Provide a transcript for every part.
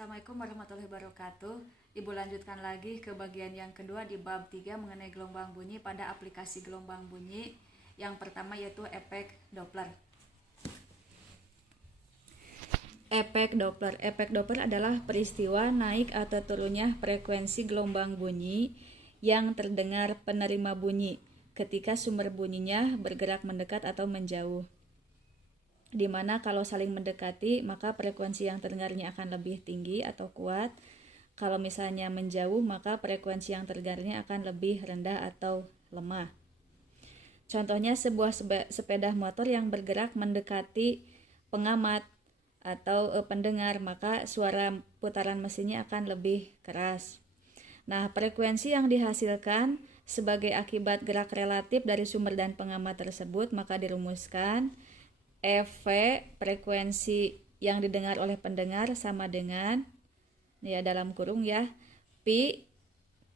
Assalamualaikum warahmatullahi wabarakatuh. Ibu lanjutkan lagi ke bagian yang kedua di bab 3 mengenai gelombang bunyi pada aplikasi gelombang bunyi. Yang pertama yaitu efek Doppler. Efek Doppler. Efek Doppler adalah peristiwa naik atau turunnya frekuensi gelombang bunyi yang terdengar penerima bunyi ketika sumber bunyinya bergerak mendekat atau menjauh. Di mana kalau saling mendekati maka frekuensi yang terdengarnya akan lebih tinggi atau kuat. Kalau misalnya menjauh maka frekuensi yang terdengarnya akan lebih rendah atau lemah. Contohnya sebuah sepeda motor yang bergerak mendekati pengamat atau pendengar, maka suara putaran mesinnya akan lebih keras. Nah, frekuensi yang dihasilkan sebagai akibat gerak relatif dari sumber dan pengamat tersebut maka dirumuskan F frekuensi yang didengar oleh pendengar sama dengan ya dalam kurung ya Pi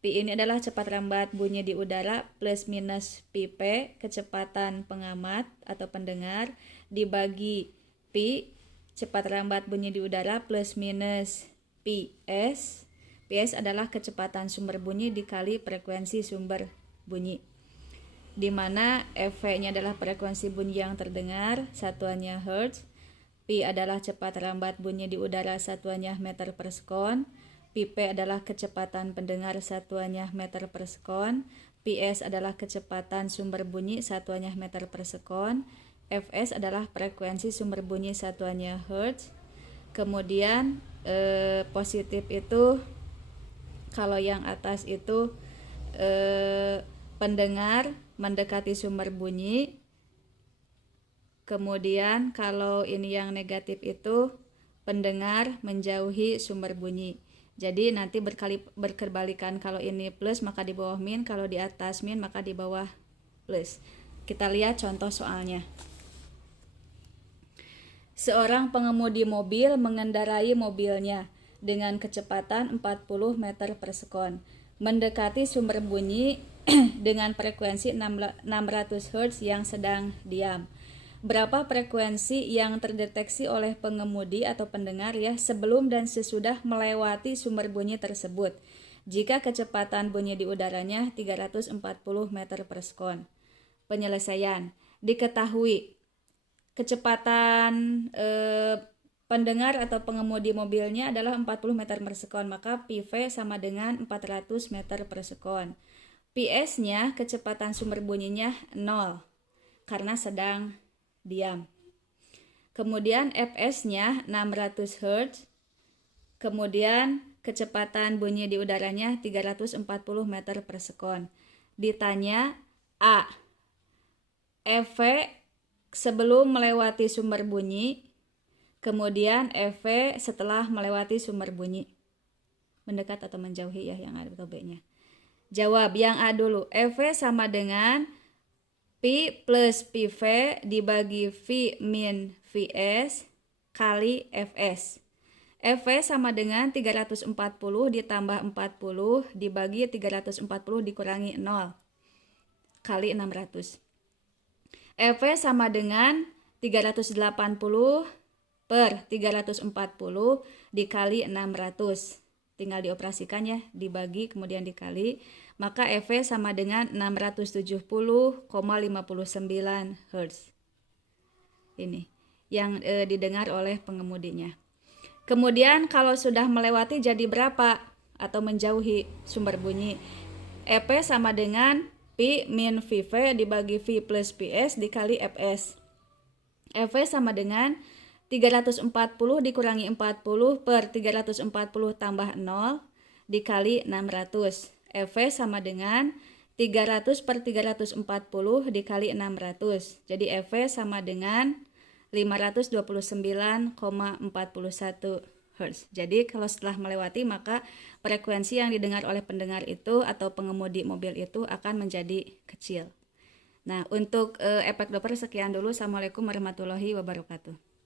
ini adalah cepat lambat bunyi di udara plus minus Pi P kecepatan pengamat atau pendengar dibagi Pi cepat lambat bunyi di udara plus minus Pi S adalah kecepatan sumber bunyi dikali frekuensi sumber bunyi, di mana F-nya adalah frekuensi bunyi yang terdengar, satuannya Hertz. Pi adalah cepat lambat bunyi di udara, satuannya meter per sekon. Pi P adalah kecepatan pendengar, satuannya meter per sekon. Ps adalah kecepatan sumber bunyi, satuannya meter per sekon. Fs adalah frekuensi sumber bunyi, satuannya Hertz. Kemudian positif itu kalau yang atas itu pendengar mendekati sumber bunyi. Kemudian kalau ini yang negatif itu pendengar menjauhi sumber bunyi. Jadi nanti berkebalikan, kalau ini plus maka di bawah min, kalau di atas min maka di bawah plus. Kita lihat contoh soalnya. Seorang pengemudi mobil mengendarai mobilnya dengan kecepatan 40 meter per sekon mendekati sumber bunyi dengan frekuensi 600 Hz yang sedang diam. Berapa frekuensi yang terdeteksi oleh pengemudi atau pendengar ya sebelum dan sesudah melewati sumber bunyi tersebut jika kecepatan bunyi di udaranya 340 meter per sekon. Penyelesaian. Diketahui kecepatan pendengar atau pengemudi mobilnya adalah 40 meter per sekon, maka Pi-V sama dengan 400 meter per sekon. Ps-nya kecepatan sumber bunyinya 0 karena sedang diam. Kemudian Fs-nya 600 Hz. Kemudian kecepatan bunyi di udaranya 340 meter per sekon. Ditanya A. Fv sebelum melewati sumber bunyi, kemudian Fv setelah melewati sumber bunyi. Mendekat atau menjauhi ya yang ada atau B-nya. Jawab yang A dulu. Fv sama dengan Pi plus Pi-V dibagi V min Vs kali Fs. Fv sama dengan 340 ditambah 40 dibagi 340 dikurangi 0 kali 600. Fv sama dengan 380 per 340 dikali 600. Tinggal dioperasikan ya, dibagi kemudian dikali, maka Fv sama dengan 670,59 Hz. Ini yang didengar oleh pengemudinya. Kemudian kalau sudah melewati jadi berapa atau menjauhi sumber bunyi? Fv sama dengan Pi min Vv dibagi V plus Ps dikali Fs. Fv sama dengan 340 dikurangi 40 per 340 tambah 0 dikali 600. Fv sama dengan 300 per 340 dikali 600. Jadi Fv sama dengan 529,41 Hz. Jadi kalau setelah melewati maka frekuensi yang didengar oleh pendengar itu atau pengemudi mobil itu akan menjadi kecil. Nah, untuk efek Doppler sekian dulu. Assalamualaikum warahmatullahi wabarakatuh.